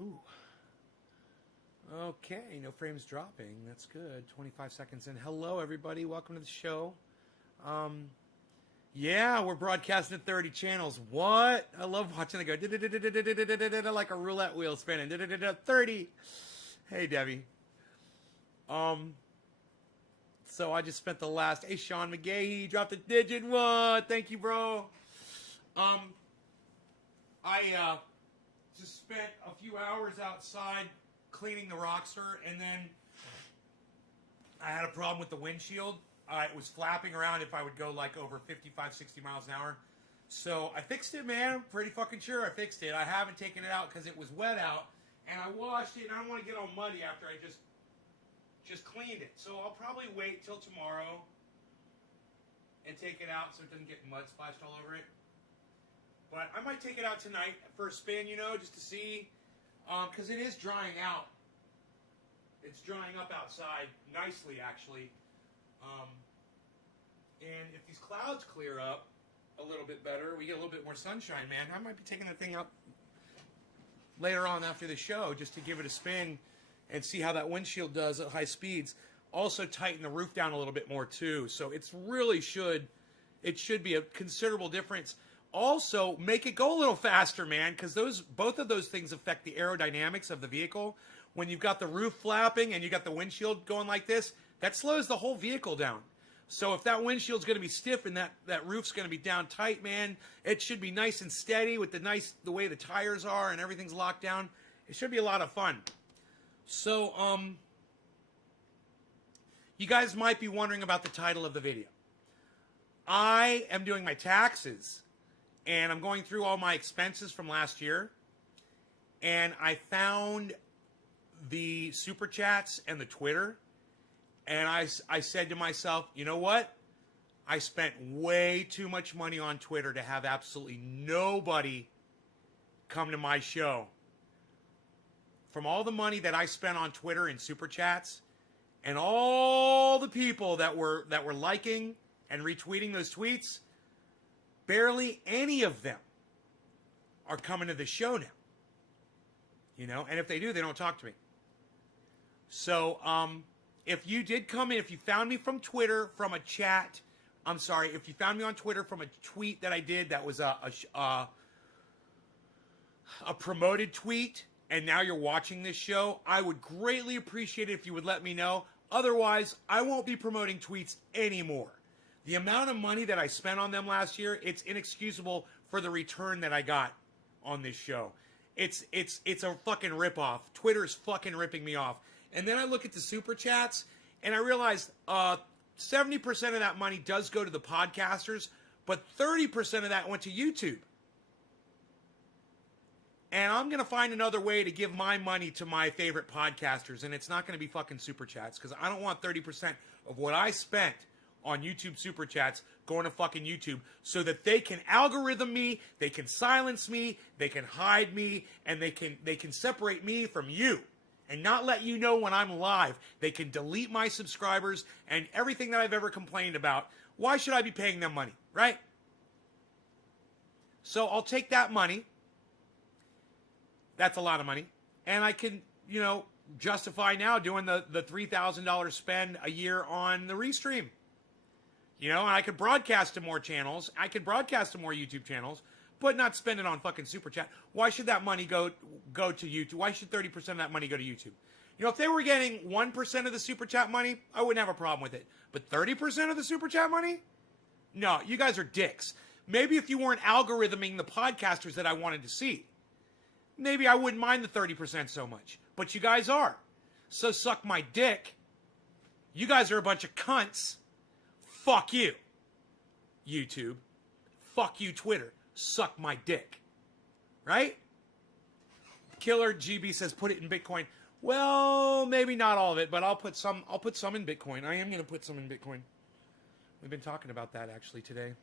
Ooh. Okay, no frames dropping. That's good. 25 seconds in. Hello, everybody. Welcome to the show. Yeah, we're broadcasting at 30 channels. What? I love watching it go like a roulette wheel spinning. 30. Hey, Debbie. So I just spent the last. Hey, Sean McGahee, dropped a digit. What? Thank you, bro. I just spent a few hours outside cleaning the Rockster, and then I had a problem with the windshield. It was flapping around if I would go like over 55, 60 miles an hour. So I fixed it, man. I'm pretty fucking sure I fixed it. I haven't taken it out because it was wet out, and I washed it, and I don't want to get all muddy after I just cleaned it. So I'll probably wait till tomorrow and take it out so it doesn't get mud splashed all over it. But I might take it out tonight for a spin, you know, just to see, because it is drying out. It's drying up outside nicely, actually. And if these clouds clear up a little bit better, we get a little bit more sunshine, man. I might be taking the thing up later on after the show just to give it a spin and see how that windshield does at high speeds. Also tighten the roof down a little bit more too. So it should be a considerable difference. Also, make it go a little faster, man, because both of those things affect the aerodynamics of the vehicle. When you've got the roof flapping and you got the windshield going like this, that slows the whole vehicle down. So if that windshield's going to be stiff and that roof's going to be down tight, man, it should be nice and steady with the way the tires are and everything's locked down. It should be a lot of fun. So, you guys might be wondering about the title of the video. I am doing my taxes, and I'm going through all my expenses from last year, and I found the Super Chats and the Twitter, and I said to myself, you know what? I spent way too much money on Twitter to have absolutely nobody come to my show. From all the money that I spent on Twitter and Super Chats, and all the people that were liking and retweeting those tweets, barely any of them are coming to the show now. You know, and if they do, they don't talk to me. So, if you did come in, if you found me from Twitter, from a chat, if you found me on Twitter from a tweet that I did that was a promoted tweet, and now you're watching this show, I would greatly appreciate it if you would let me know. Otherwise, I won't be promoting tweets anymore. The amount of money that I spent on them last year, it's inexcusable for the return that I got on this show. It's a fucking ripoff. Twitter's fucking ripping me off. And then I look at the Super Chats, and I realize 70% of that money does go to the podcasters, but 30% of that went to YouTube. And I'm going to find another way to give my money to my favorite podcasters, and it's not going to be fucking Super Chats, because I don't want 30% of what I spent on YouTube Super Chats going to fucking YouTube so that they can algorithm me, they can silence me, they can hide me, and they can separate me from you and not let you know when I'm live. They can delete my subscribers and everything that I've ever complained about. Why should I be paying them money, right? So I'll take that money. That's a lot of money. And I can, justify now doing the $3,000 spend a year on the Restream. And I could broadcast to more channels. I could broadcast to more YouTube channels, but not spend it on fucking Super Chat. Why should that money go to YouTube? Why should 30% of that money go to YouTube? If they were getting 1% of the Super Chat money, I wouldn't have a problem with it. But 30% of the Super Chat money? No, you guys are dicks. Maybe if you weren't algorithming the podcasters that I wanted to see, maybe I wouldn't mind the 30% so much. But you guys are. So suck my dick. You guys are a bunch of cunts. Fuck you, YouTube. Fuck you, Twitter. Suck my dick. Right? Killer GB says put it in Bitcoin. Well, maybe not all of it, but I'll put some in Bitcoin. I am going to put some in Bitcoin. We've been talking about that actually today.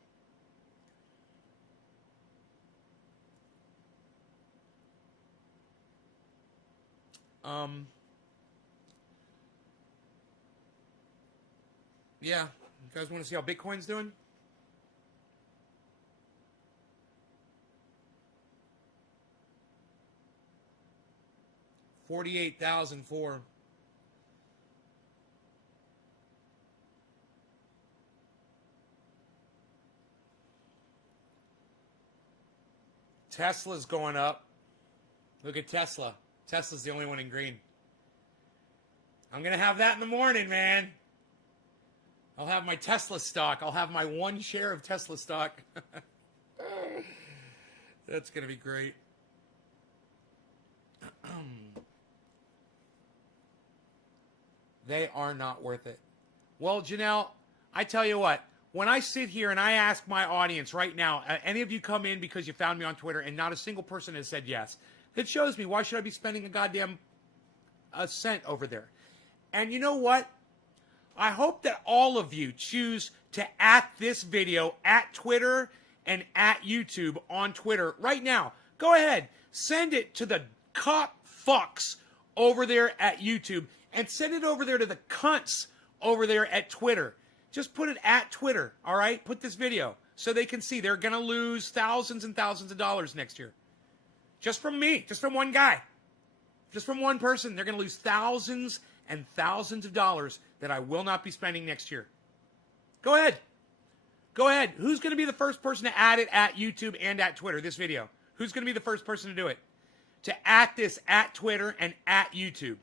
Yeah. You guys want to see how Bitcoin's doing? 48,004. Tesla's going up. Look at Tesla. Tesla's the only one in green. I'm going to have that in the morning, man. I'll have my Tesla stock. I'll have my 1 share of Tesla stock. That's going to be great. They are not worth it. Well, Janelle, I tell you what. When I sit here and I ask my audience right now, any of you come in because you found me on Twitter and not a single person has said yes, that shows me why should I be spending a cent over there? And you know what? I hope that all of you choose to at this video at Twitter and at YouTube on Twitter right now. Go ahead. Send it to the cop fucks over there at YouTube and send it over there to the cunts over there at Twitter. Just put it at Twitter, all right? Put this video so they can see they're going to lose thousands and thousands of dollars next year. Just from me, just from one guy, just from one person. They're going to lose thousands and thousands of dollars that I will not be spending next year. Go ahead. Go ahead. Who's going to be the first person to add it at YouTube and at Twitter, this video? Who's going to be the first person to do it? To at this at Twitter and at YouTube.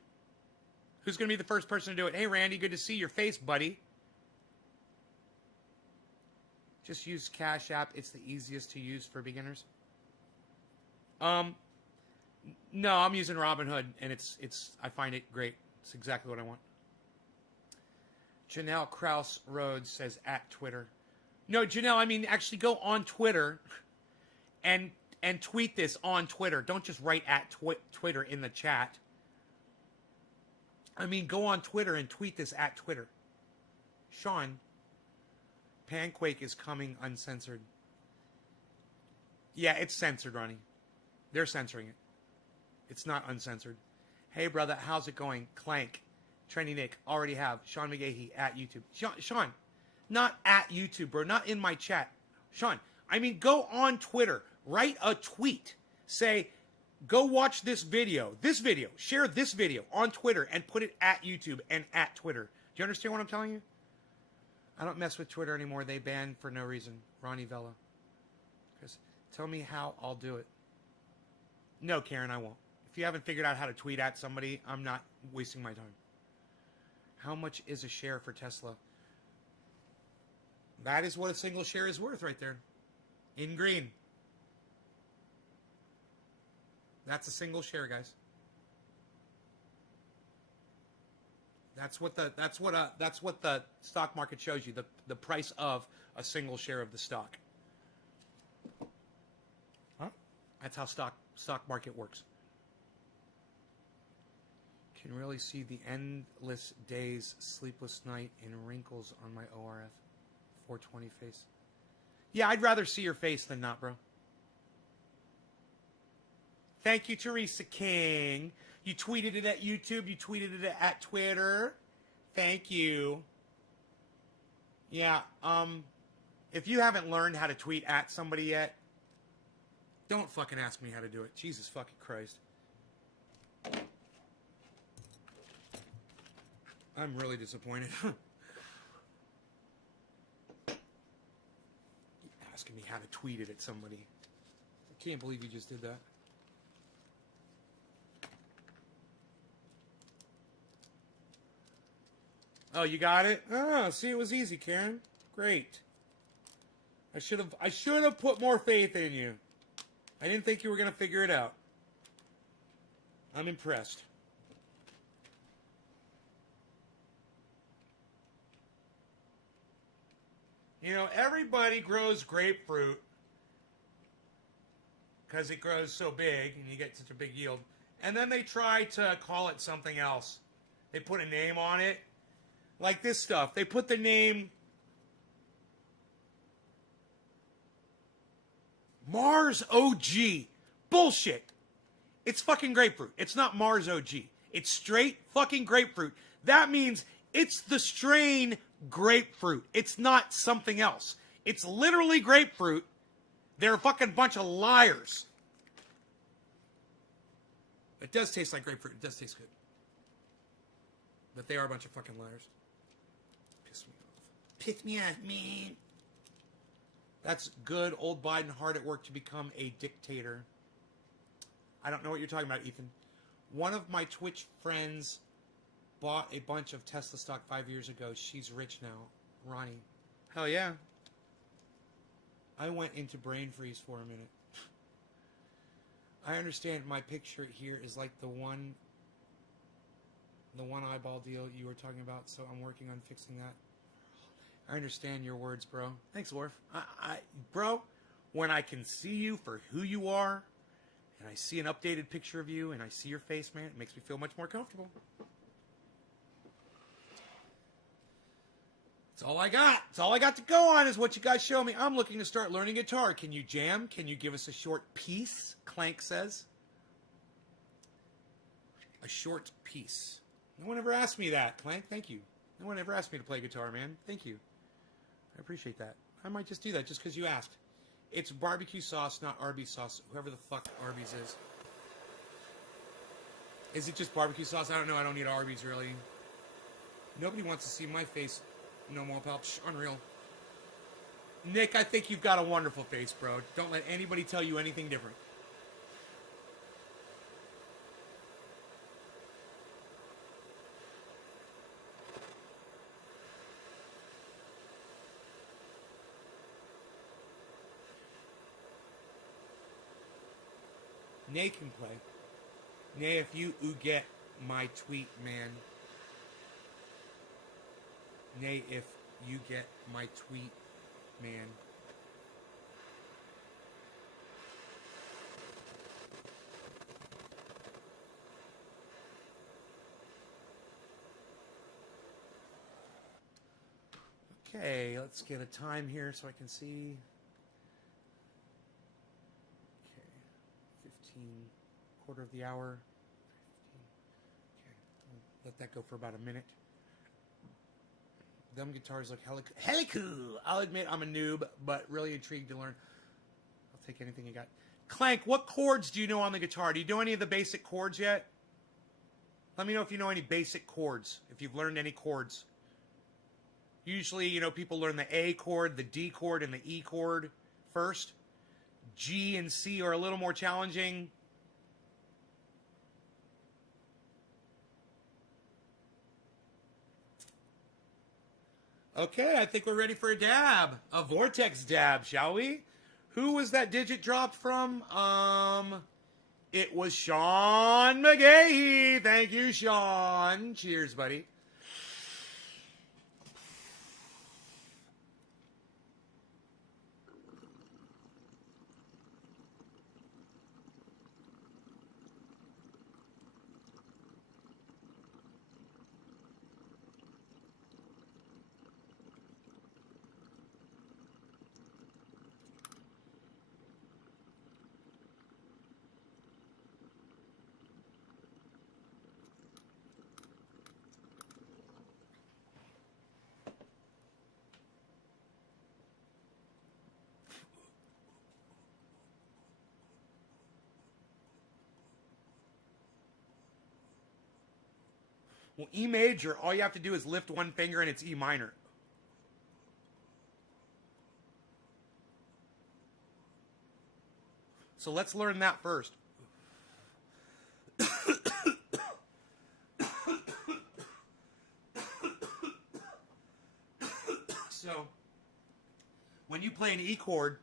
Who's going to be the first person to do it? Hey, Randy, good to see your face, buddy. Just use Cash App. It's the easiest to use for beginners. No, I'm using Robinhood, and I find it great. It's exactly what I want. Janelle Krause Rhodes says at Twitter. No, Janelle, I mean actually go on Twitter and tweet this on Twitter. Don't just write at Twitter in the chat. I mean, go on Twitter and tweet this at Twitter. Sean, Panquake is coming uncensored. Yeah, it's censored, Ronnie. They're censoring it. It's not uncensored. Hey, brother, how's it going? Clank, Trendy Nick, already have. Sean McGahee at YouTube. Sean, not at YouTube, bro. Not in my chat. Sean, I mean, go on Twitter. Write a tweet. Say, go watch this video. Share this video on Twitter and put it at YouTube and at Twitter. Do you understand what I'm telling you? I don't mess with Twitter anymore. They ban for no reason. Ronnie Vella. Chris, tell me how I'll do it. No, Karen, I won't. If you haven't figured out how to tweet at somebody, I'm not wasting my time. How much is a share for Tesla? That is what a single share is worth right there. In green. That's a single share, guys. That's what the stock market shows you, the price of a single share of the stock. Huh? That's how stock market works. Can really see the endless days, sleepless night, and wrinkles on my ORF 420 face. Yeah, I'd rather see your face than not, bro. Thank you, Teresa King. You tweeted it at YouTube. You tweeted it at Twitter. Thank you. Yeah, if you haven't learned how to tweet at somebody yet, don't fucking ask me how to do it. Jesus fucking Christ. I'm really disappointed. Asking me how to tweet it at somebody. I can't believe you just did that. Oh, you got it? Oh, see, it was easy, Karen. Great. I should have put more faith in you. I didn't think you were going to figure it out. I'm impressed. You know, everybody grows grapefruit because it grows so big and you get such a big yield. And then they try to call it something else. They put a name on it. Like this stuff. They put the name Mars OG. Bullshit. It's fucking grapefruit. It's not Mars OG. It's straight fucking grapefruit. That means it's the strain grapefruit. It's not something else. It's literally grapefruit. They're a fucking bunch of liars. It does taste like grapefruit. It does taste good. But they are a bunch of fucking liars. Piss me off. Piss me off, man. That's good. Old Biden hard at work to become a dictator. I don't know what you're talking about, Ethan. One of my Twitch friends bought a bunch of Tesla stock 5 years ago. She's rich now. Ronnie. Hell yeah. I went into brain freeze for a minute. I understand my picture here is like the one eyeball deal you were talking about, so I'm working on fixing that. I understand your words, bro. Thanks, Worf. Bro, when I can see you for who you are, and I see an updated picture of you, and I see your face, man, it makes me feel much more comfortable. That's all I got. That's all I got to go on is what you guys show me. I'm looking to start learning guitar. Can you jam? Can you give us a short piece? Clank says. A short piece. No one ever asked me that, Clank. Thank you. No one ever asked me to play guitar, man. Thank you. I appreciate that. I might just do that just because you asked. It's barbecue sauce, not Arby's sauce. Whoever the fuck Arby's is. Is it just barbecue sauce? I don't know. I don't eat Arby's, really. Nobody wants to see my face. No more, pal. Unreal. Nick, I think you've got a wonderful face, bro. Don't let anybody tell you anything different. Nay can play. Nay, if you get my tweet, man. Nay, if you get my tweet, man. Okay, let's get a time here so I can see. Okay, 15, quarter of the hour. 15. Okay, let that go for about a minute. Them guitars look hella cool. I'll admit I'm a noob, but really intrigued to learn. I'll take anything you got. Clank, what chords do you know on the guitar? Do you know any of the basic chords yet? Let me know if you know any basic chords, if you've learned any chords. Usually, you know, people learn the A chord, the D chord, and the E chord first. G and C are a little more challenging. Okay, I think we're ready for a dab. A vortex dab, shall we? Who was that digit dropped from? It was Sean McGahee. Thank you, Sean. Cheers, buddy. Well, E major, all you have to do is lift one finger and it's E minor. So let's learn that first. So, when you play an E chord,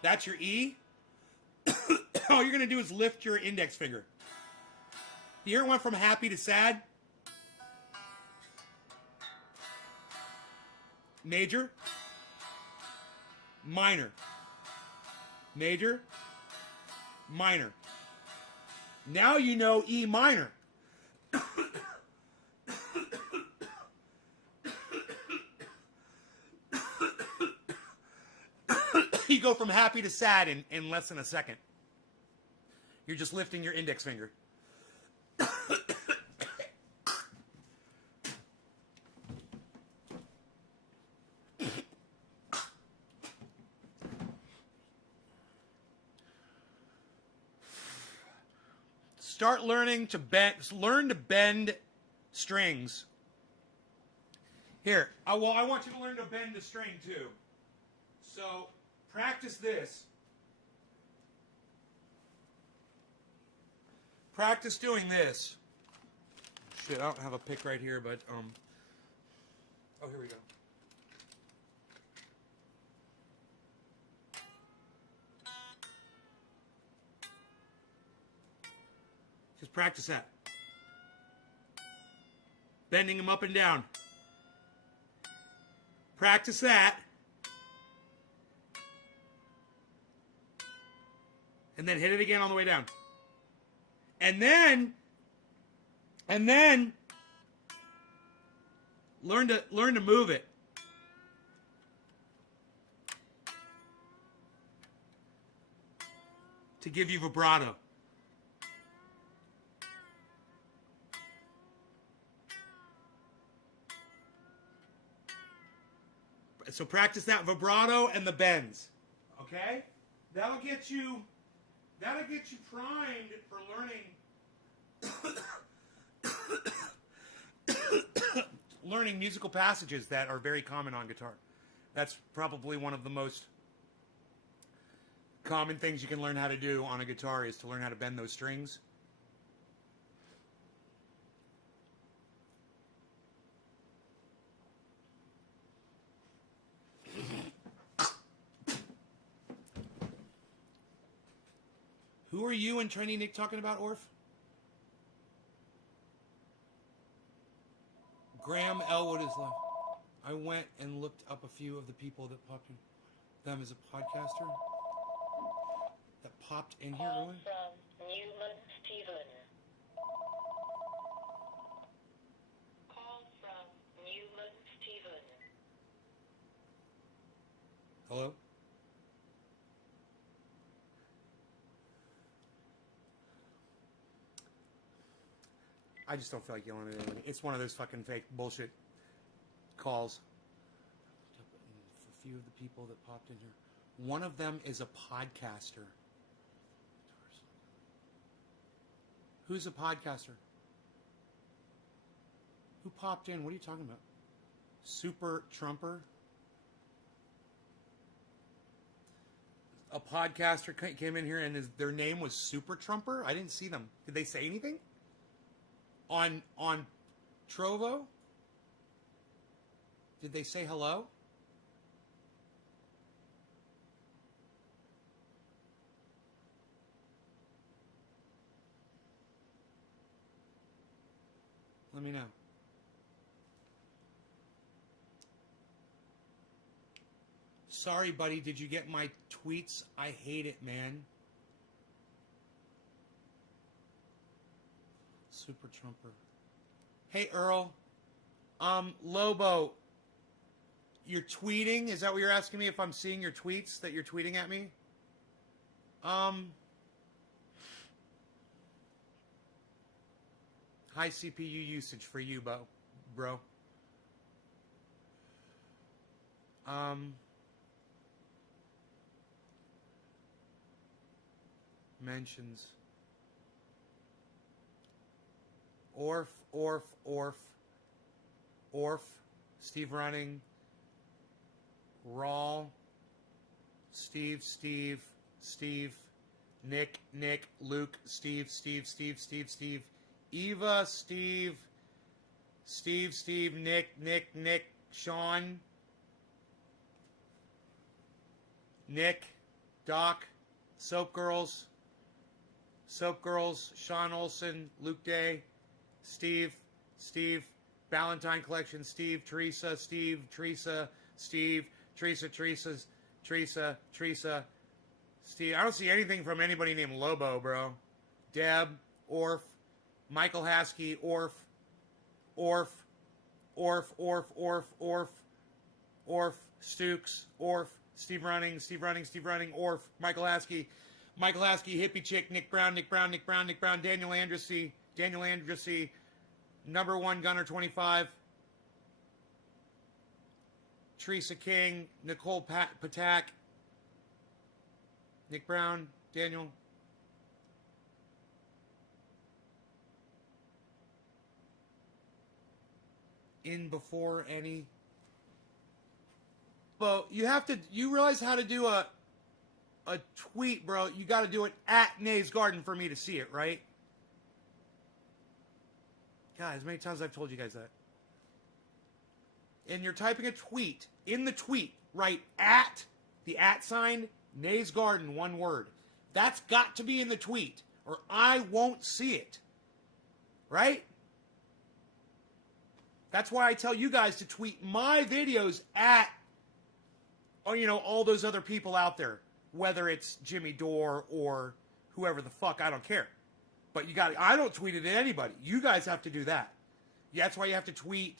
that's your E. All you're going to do is lift your index finger. You hear it went from happy to sad? Major. Minor. Major. Minor. Now you know E minor. You go from happy to sad in less than a second. You're just lifting your index finger. start learning to learn to bend strings. Here, I want you to learn to bend the string too. So practice this. Practice doing this. Shit, I don't have a pick right here, but oh, here we go. Just practice that. Bending them up and down. Practice that. And then hit it again on the way down. And then learn to move it. To give you vibrato. So practice that vibrato and the bends. Okay? That'll get you primed for learning musical passages that are very common on guitar. That's probably one of the most common things you can learn how to do on a guitar is to learn how to bend those strings. Who are you and Trendy Nick talking about, Orf? Graham Elwood is left. I went and looked up a few of the people that popped in. Them as a podcaster that popped in here earlier. From Newman Stephen. Call from Newman Stephen. Hello? I just don't feel like yelling at anyone. It's one of those fucking fake bullshit calls. For a few of the people that popped in here. One of them is a podcaster. Who's a podcaster? Who popped in? What are you talking about? Super Trumper? A podcaster came in here and their name was Super Trumper? I didn't see them. Did they say anything? On Trovo? Did they say hello? Let me know. Sorry, buddy. Did you get my tweets? I hate it, man. Super Trumper. Hey, Earl. Lobo. You're tweeting? Is that what you're asking me? If I'm seeing your tweets that you're tweeting at me? High CPU usage for you, bro. Mentions. Orf. Steve Running. Rawl. Steve. Nick. Luke. Steve. Eva. Steve. Nick. Sean. Nick. Doc. Soap Girls. Sean Olson. Luke Day. Steve, Valentine Collection, Steve, Teresa, Steve, Teresa, Steve, Teresa, Steve. I don't see anything from anybody named Lobo, bro. Deb, Orf, Michael Haskey, Orf, Stukes, Orf, Steve Running, Orf, Michael Haskey, Hippie Chick, Nick Brown, Daniel Andressy, number one Gunner 25, Teresa King, Nicole Patak, Nick Brown, Daniel. in before any. Well, you realize how to do a tweet, bro. You got to do it at Nays Garden for me to see it, right? God, as many times as I've told you guys that. And you're typing a tweet. In the tweet, write at, the at sign, Nays Garden, one word. That's got to be in the tweet, or I won't see it. Right? That's why I tell you guys to tweet my videos at, or, you know, all those other people out there. Whether it's Jimmy Dore or whoever the fuck, I don't care. But I don't tweet it at anybody. You guys have to do that. Yeah, that's why you have to tweet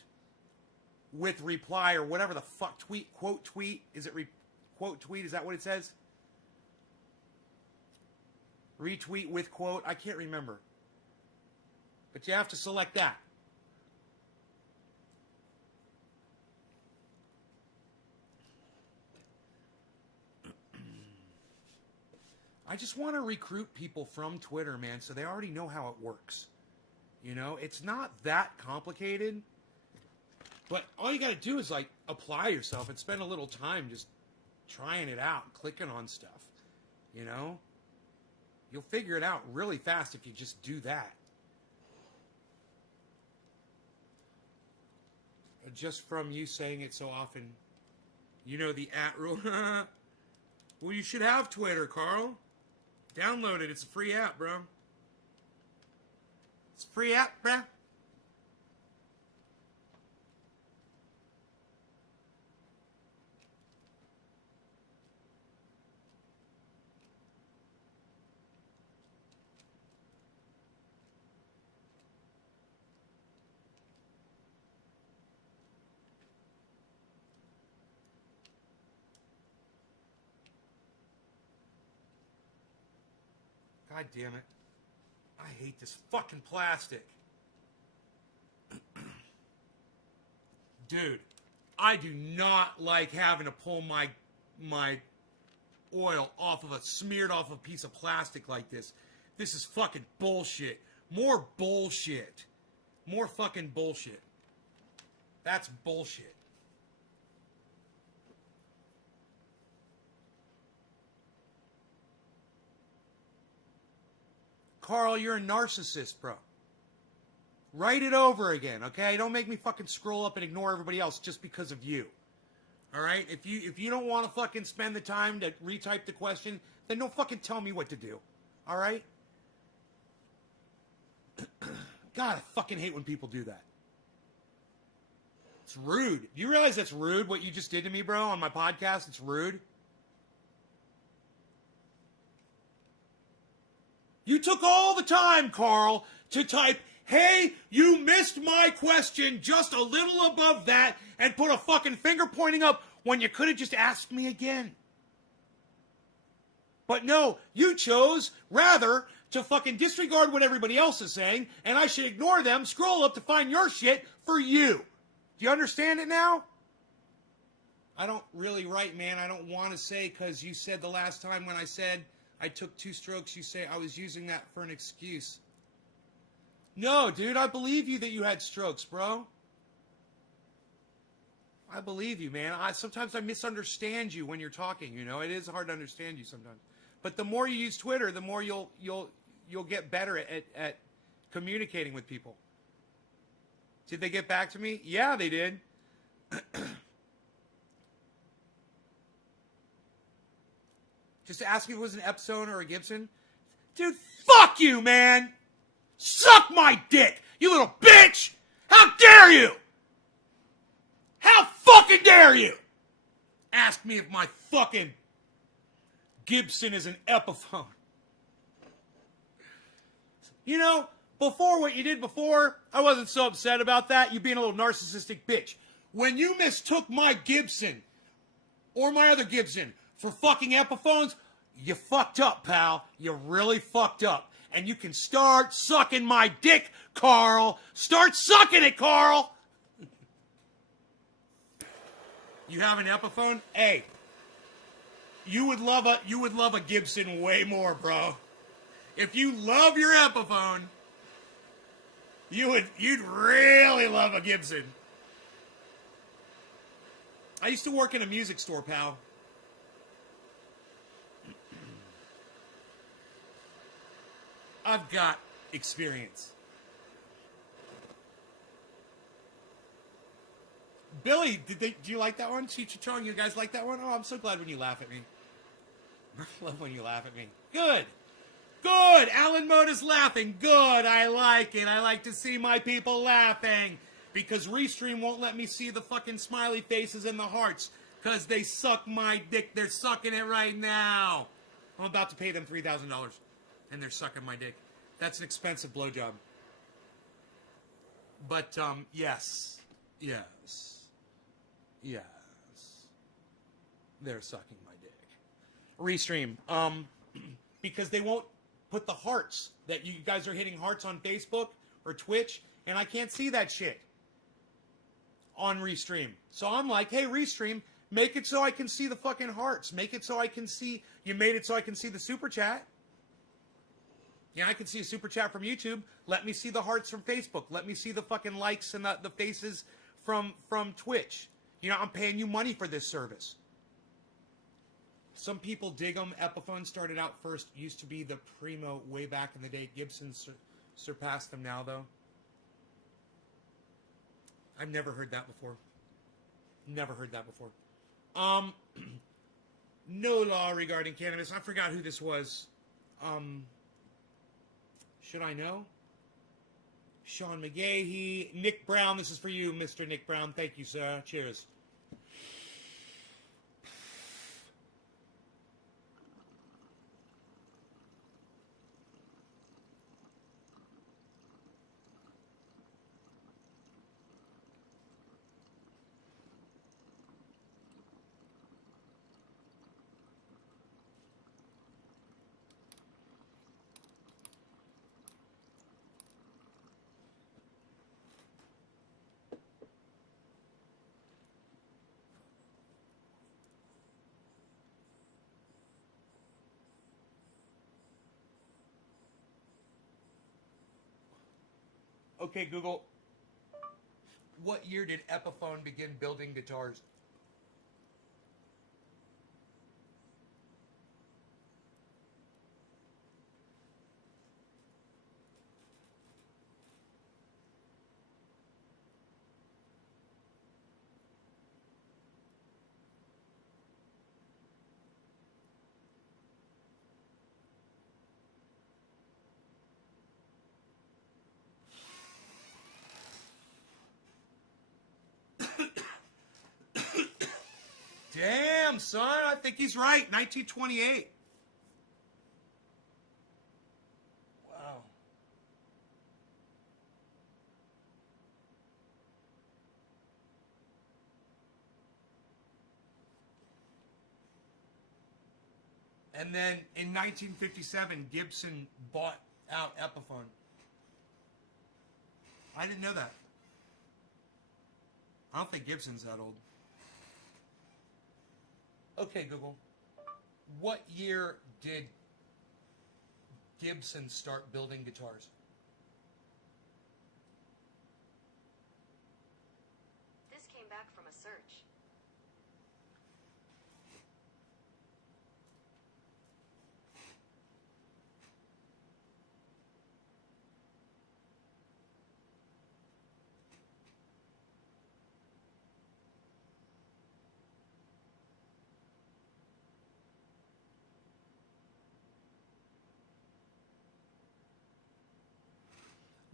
with reply or whatever the fuck. Quote tweet. Is it quote tweet? Is that what it says? Retweet with quote. I can't remember. But you have to select that. I just want to recruit people from Twitter, man, so they already know how it works. You know, it's not that complicated. But all you got to do is, like, apply yourself and spend a little time just trying it out, clicking on stuff. You know? You'll figure it out really fast if you just do that. Just from you saying it so often, you know the at rule. Well, you should have Twitter, Carl. Download it. It's a free app, bro. It's a free app, bro. God damn it. I hate this fucking plastic. Dude, I do not like having to pull my oil smeared off a piece of plastic like this. This is fucking bullshit. More bullshit. More fucking bullshit. That's bullshit. Carl, you're a narcissist, bro. Write it over again, okay? Don't make me fucking scroll up and ignore everybody else just because of you. All right? If you don't want to fucking spend the time to retype the question, then don't fucking tell me what to do. All right? God, I fucking hate when people do that. It's rude. Do you realize that's rude, what you just did to me, bro, on my podcast? It's rude. You took all the time, Carl, to type, hey, you missed my question just a little above that, and put a fucking finger pointing up when you could have just asked me again. But no, you chose, rather, to fucking disregard what everybody else is saying, and I should ignore them, scroll up to find your shit for you. Do you understand it now? I don't really write, man. I don't want to say, because you said the last time when I said I took 2 strokes, you say I was using that for an excuse. No, dude, I believe you that you had strokes, bro. I believe you, man. Sometimes I misunderstand you when you're talking, you know. It is hard to understand you sometimes. But the more you use Twitter, the more you'll get better at communicating with people. Did they get back to me? Yeah, they did. Just ask if it was an Epson or a Gibson. Dude, fuck you, man! Suck my dick, you little bitch! How dare you! How fucking dare you! Ask me if my fucking Gibson is an Epiphone. You know, before what you did before, I wasn't so upset about that. You being a little narcissistic bitch. When you mistook my Gibson or my other Gibson for fucking Epiphones, you fucked up, pal. You really fucked up. And you can start sucking my dick, Carl. Start sucking it, Carl. You have an Epiphone? Hey, you would love a Gibson way more, bro. If you love your Epiphone, you'd really love a Gibson. I used to work in a music store, pal. I've got experience. Billy, do you like that one? Cheech Chong, you guys like that one? Oh, I'm so glad when you laugh at me. I love when you laugh at me. Good. Good. Alan Moda's laughing. Good. I like it. I like to see my people laughing. Because Restream won't let me see the fucking smiley faces and the hearts. Because they suck my dick. They're sucking it right now. I'm about to pay them $3,000. And they're sucking my dick. That's an expensive blowjob. But, yes. Yes. Yes. They're sucking my dick. Restream. Because they won't put the hearts that you guys are hitting hearts on Facebook or Twitch, and I can't see that shit on Restream. So I'm like, hey, Restream, make it so I can see the fucking hearts. Make it so I can see, you made it so I can see the super chat. Yeah, I can see a super chat from YouTube. Let me see the hearts from Facebook. Let me see the fucking likes and the faces from Twitch. You know, I'm paying you money for this service. Some people dig them. Epiphone started out first. Used to be the primo way back in the day. Gibson surpassed them now, though. I've never heard that before. Never heard that before. No law regarding cannabis. I forgot who this was. Should I know? Sean McGahee. Nick Brown. This is for you, Mr. Nick Brown. Thank you, sir. Cheers. Okay, Google. What year did Epiphone begin building guitars? Damn, son, I think he's right. 1928. Wow. And then in 1957, Gibson bought out Epiphone. I didn't know that. I don't think Gibson's that old. Okay, Google. What year did Gibson start building guitars? This came back from a search.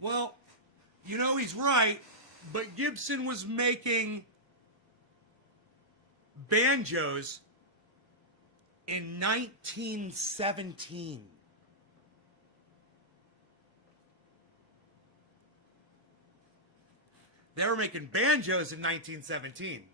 Well, you know he's right, but Gibson was making banjos in 1917. They were making banjos in 1917.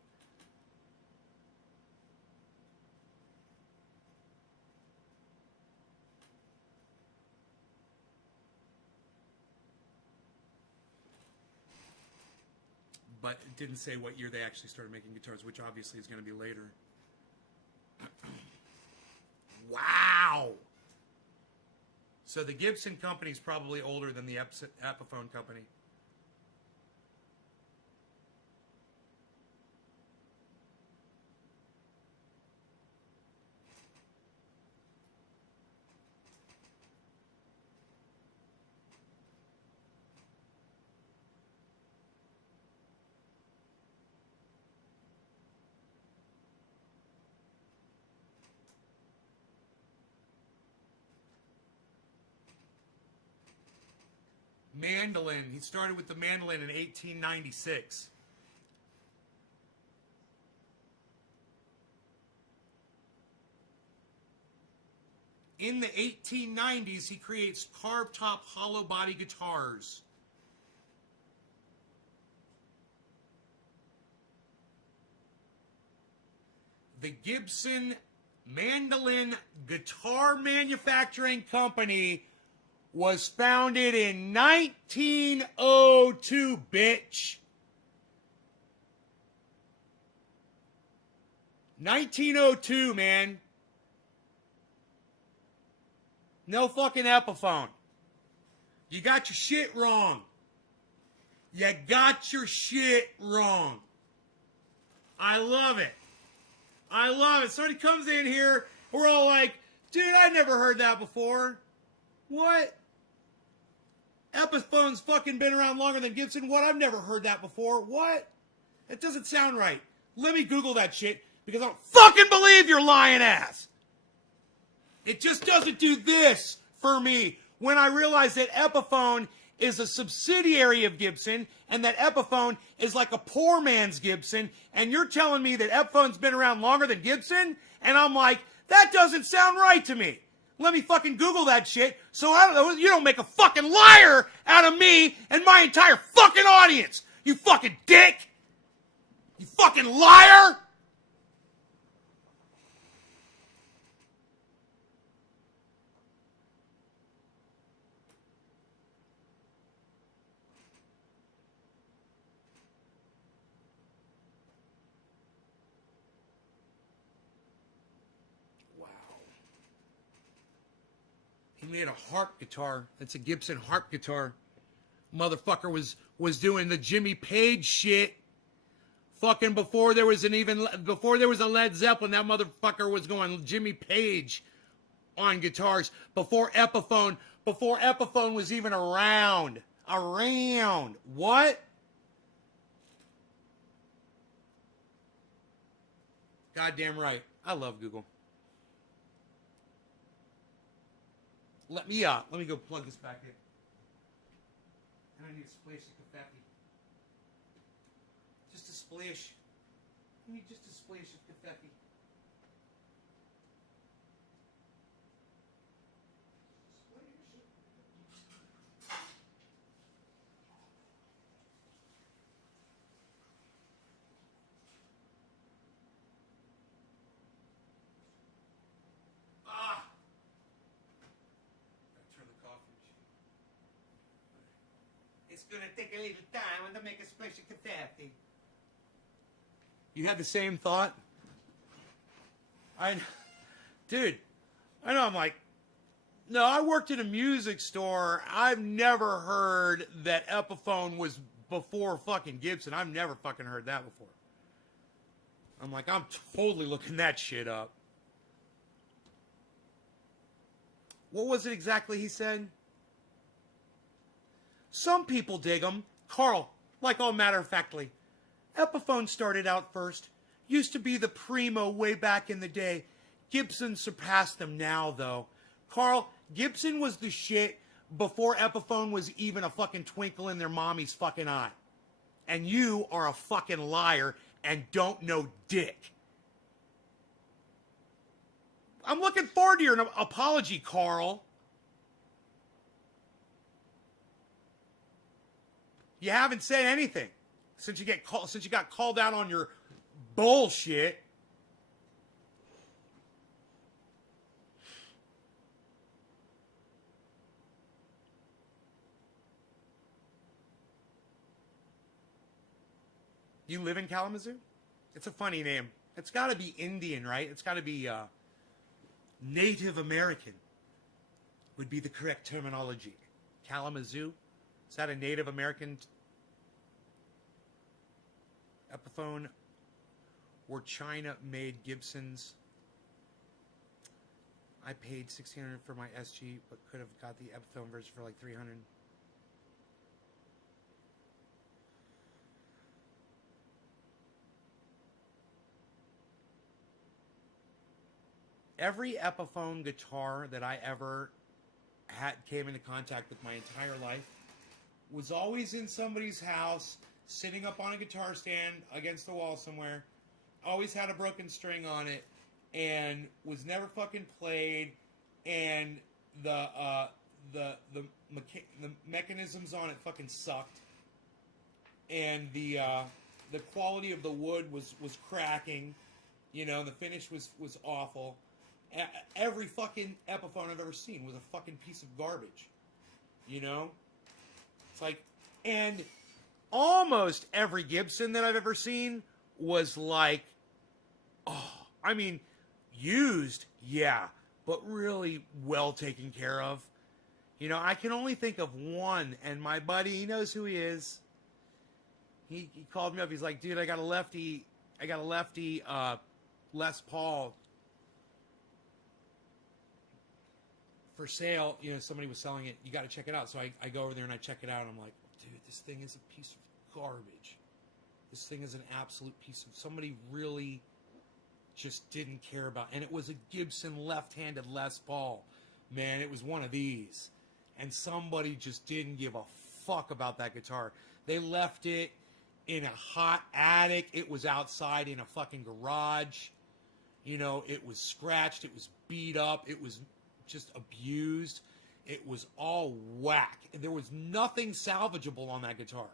But it didn't say what year they actually started making guitars, which obviously is going to be later. Wow! So the Gibson company is probably older than the Epiphone company. Mandolin. He started with the mandolin in 1896. In the 1890s, he creates carved top hollow body guitars. The Gibson Mandolin Guitar Manufacturing Company was founded in 1902, bitch. 1902, man. No fucking Epiphone. You got your shit wrong. You got your shit wrong. I love it. I love it. Somebody comes in here, we're all like, dude, I never heard that before. What? Epiphone's fucking been around longer than Gibson? What? I've never heard that before. What? That doesn't sound right. Let me Google that shit because I don't fucking believe your lying ass. It just doesn't do this for me when I realize that Epiphone is a subsidiary of Gibson and that Epiphone is like a poor man's Gibson, and you're telling me that Epiphone's been around longer than Gibson? And I'm like, that doesn't sound right to me. Let me fucking Google that shit so I don't know, you don't make a fucking liar out of me and my entire fucking audience. You fucking dick. You fucking liar. He made a harp guitar. That's a Gibson harp guitar. Motherfucker was doing the Jimmy Page shit. Fucking before there was a Led Zeppelin, that motherfucker was going Jimmy Page on guitars. Before Epiphone was even around. What? Goddamn right. I love Google. Let me go plug this back in. And I need a splash of confetti. Just a splash. I need just a splash of confetti. It's gonna take a little time to make a splash of confetti. You had the same thought? Dude, I know. I'm like, no, I worked in a music store. I've never heard that Epiphone was before fucking Gibson. I've never fucking heard that before. I'm like, I'm totally looking that shit up. What was it exactly he said? Some people dig them. Carl, like all matter-of-factly. Epiphone started out first. Used to be the primo way back in the day. Gibson surpassed them now, though. Carl, Gibson was the shit before Epiphone was even a fucking twinkle in their mommy's fucking eye. And you are a fucking liar and don't know dick. I'm looking forward to your apology, Carl. You haven't said anything since you got called out on your bullshit. You live in Kalamazoo? It's a funny name. It's got to be Indian, right? It's got to be Native American would be the correct terminology. Kalamazoo? Is that a Native American Epiphone or China made Gibsons? I paid $1,600 for my SG, but could have got the Epiphone version for like $300. Every Epiphone guitar that I ever came into contact with my entire life was always in somebody's house, sitting up on a guitar stand against the wall somewhere. Always had a broken string on it, and was never fucking played. And the mechanisms on it fucking sucked. And the quality of the wood was cracking. You know, the finish was awful. Every fucking Epiphone I've ever seen was a fucking piece of garbage. You know? It's like, and almost every Gibson that I've ever seen was like, oh, I mean, used, yeah, but really well taken care of. You know, I can only think of one, and my buddy, he knows who he is. He called me up. He's like, dude, I got a lefty Les Paul for sale. You know, somebody was selling it. You got to check it out. So I go over there and I check it out. And I'm like, dude, this thing is a piece of garbage. This thing is an absolute piece of... Somebody really just didn't care about... And it was a Gibson left-handed Les Paul. Man, it was one of these. And somebody just didn't give a fuck about that guitar. They left it in a hot attic. It was outside in a fucking garage. You know, it was scratched. It was beat up. It was just abused. It was all whack. And there was nothing salvageable on that guitar.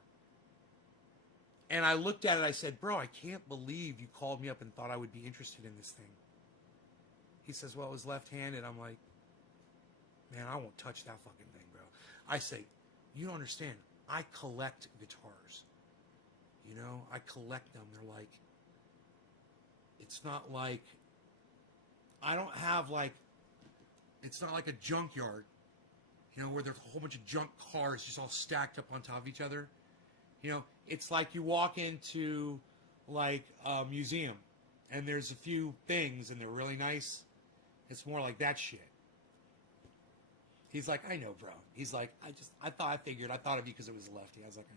And I looked at it. I said, bro, I can't believe you called me up and thought I would be interested in this thing. He says, well, it was left-handed. I'm like, man, I won't touch that fucking thing, bro. I say, you don't understand. I collect guitars. You know, I collect them. They're like, it's not like, I don't have like, it's not like a junkyard, you know, where there's a whole bunch of junk cars just all stacked up on top of each other. You know, it's like you walk into like a museum and there's a few things and they're really nice. It's more like that shit. He's like, I know, bro. He's like, I thought of you because it was a lefty. I was like,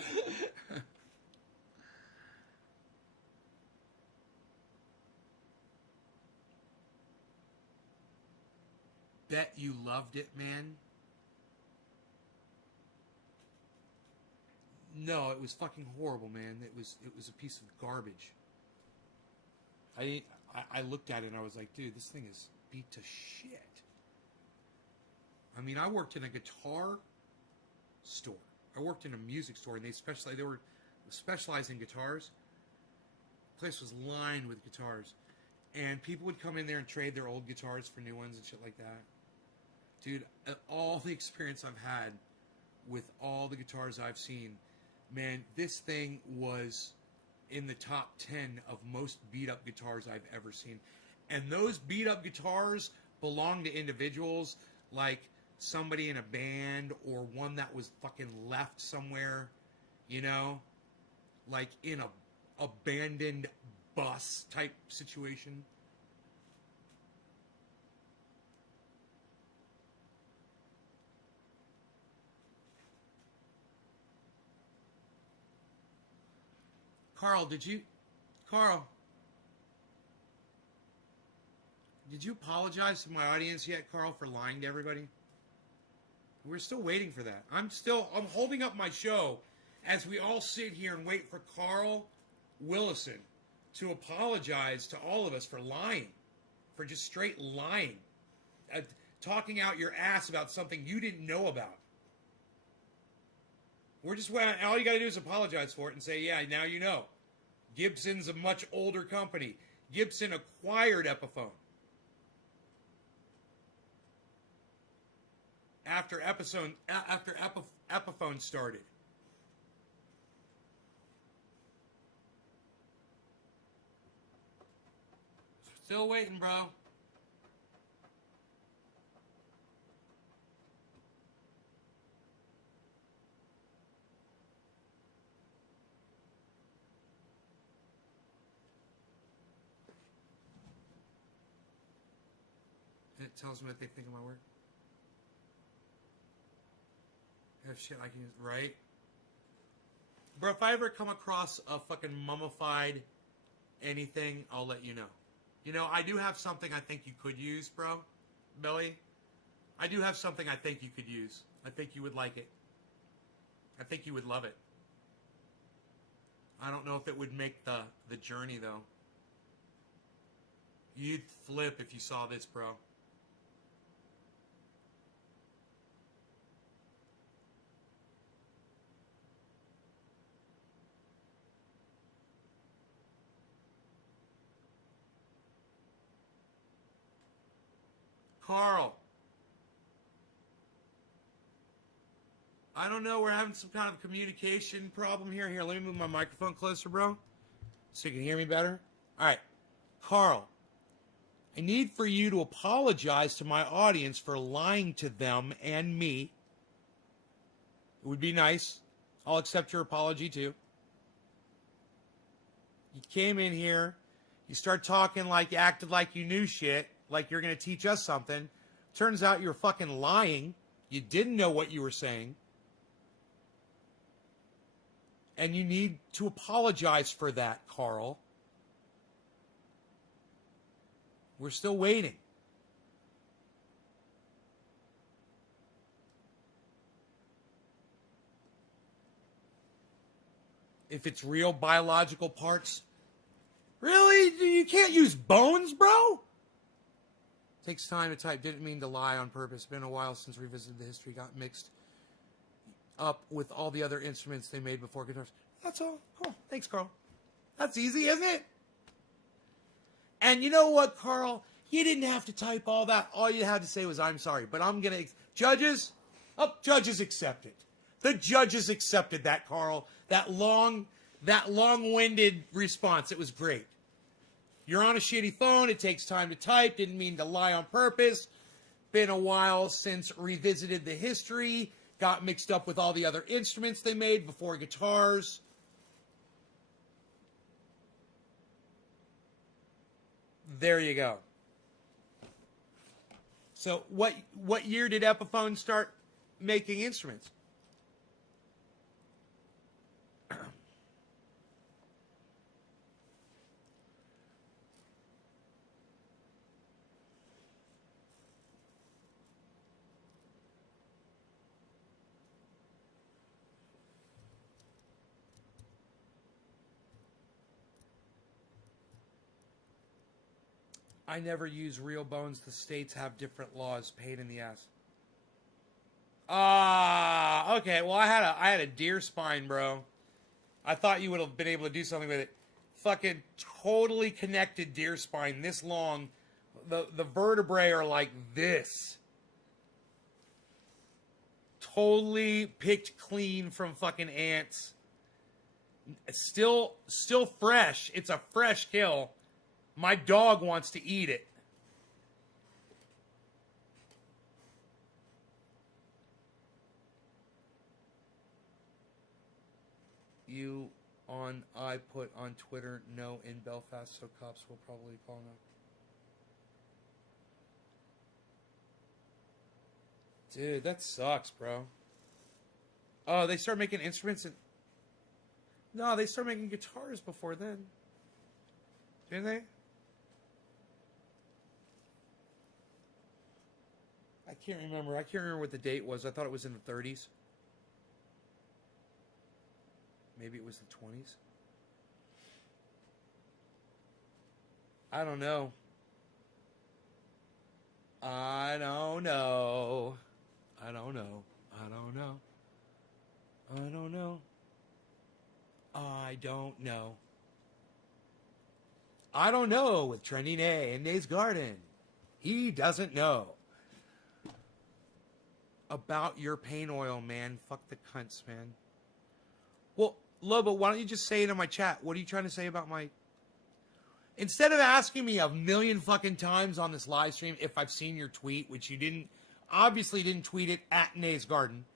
I know. Bet you loved it, man. No, it was fucking horrible, man. It was a piece of garbage. I looked at it and I was like, dude, this thing is beat to shit. I mean, I worked in a guitar store. I worked in a music store, and they were specialized in guitars. The place was lined with guitars, and people would come in there and trade their old guitars for new ones and shit like that. Dude, all the experience I've had with all the guitars I've seen, man, this thing was in the top 10 of most beat-up guitars I've ever seen. And those beat-up guitars belong to individuals like somebody in a band or one that was fucking left somewhere, you know, like in a abandoned bus type situation. Carl, did you apologize to my audience yet, Carl, for lying to everybody? We're still waiting for that. I'm holding up my show as we all sit here and wait for Carl Willison to apologize to all of us for lying, for just straight lying, talking out your ass about something you didn't know about. We're just, all you got to do is apologize for it and say, yeah, now you know. Gibson's a much older company. Gibson acquired Epiphone after Epiphone started. Still waiting, bro. It tells me what they think of my work. Have shit I can use, right? Bro, if I ever come across a fucking mummified anything, I'll let you know. You know, I do have something I think you could use, bro. Billy. I do have something I think you could use. I think you would like it. I think you would love it. I don't know if it would make the journey, though. You'd flip if you saw this, bro. Carl. I don't know. We're having some kind of communication problem here. Here, let me move my microphone closer, bro, so you can hear me better. All right. Carl, I need for you to apologize to my audience for lying to them and me. It would be nice. I'll accept your apology, too. You came in here. You start talking like you acted like you knew shit, like you're going to teach us something. Turns out you're fucking lying. You didn't know what you were saying. And you need to apologize for that, Carl. We're still waiting. If it's real biological parts. Really? You can't use bones, bro? Takes time to type. Didn't mean to lie on purpose. Been a while since revisited the history. Got mixed up with all the other instruments they made before guitars. That's all. Oh, thanks, Carl. That's easy, isn't it? And you know what, Carl? You didn't have to type all that. All you had to say was, I'm sorry. But I'm going to... Judges? Oh, judges accepted. The judges accepted that, Carl. That long-winded response. It was great. You're on a shitty phone. It takes time to type. Didn't mean to lie on purpose. Been a while since revisited the history. Got mixed up with all the other instruments they made before guitars. There you go. So what year did Epiphone start making instruments? I never use real bones. The states have different laws. Pain in the ass. Okay. Well, I had a deer spine, bro. I thought you would have been able to do something with it. Fucking totally connected deer spine, this long. The vertebrae are like this. Totally picked clean from fucking ants. Still fresh. It's a fresh kill. My dog wants to eat it. You on I put on Twitter no in Belfast, so cops will probably call now. Dude, that sucks, bro. Oh, they start making instruments and... No, they start making guitars before then. Didn't they? I can't remember. I can't remember what the date was. I thought it was in the 30s. Maybe it was the 20s. I don't know. I don't know. I don't know. I don't know. I don't know. I don't know. I don't know with Trending A in Nate's Garden. He doesn't know. About your pain oil, man. Fuck the cunts, man. Well, Lobo, why don't you just say it in my chat? What are you trying to say about my... Instead of asking me a million fucking times on this live stream if I've seen your tweet, which you obviously didn't tweet it at Nate's Garden,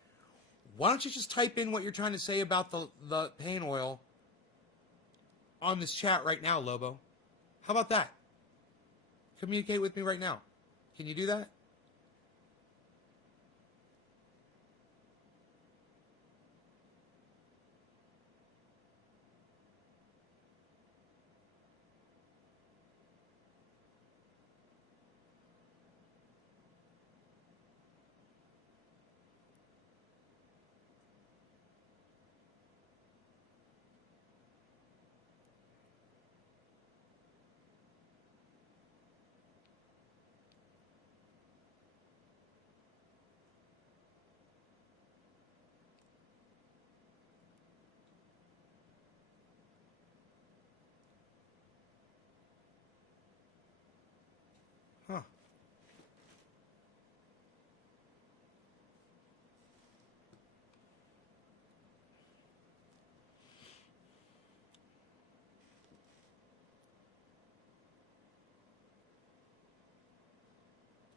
why don't you just type in what you're trying to say about the pain oil on this chat right now, Lobo? How about that? Communicate with me right now. Can you do that? Huh.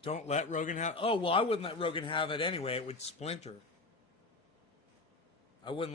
Don't let Rogan have. Oh well, I wouldn't let Rogan have it anyway. It would splinter. I wouldn't.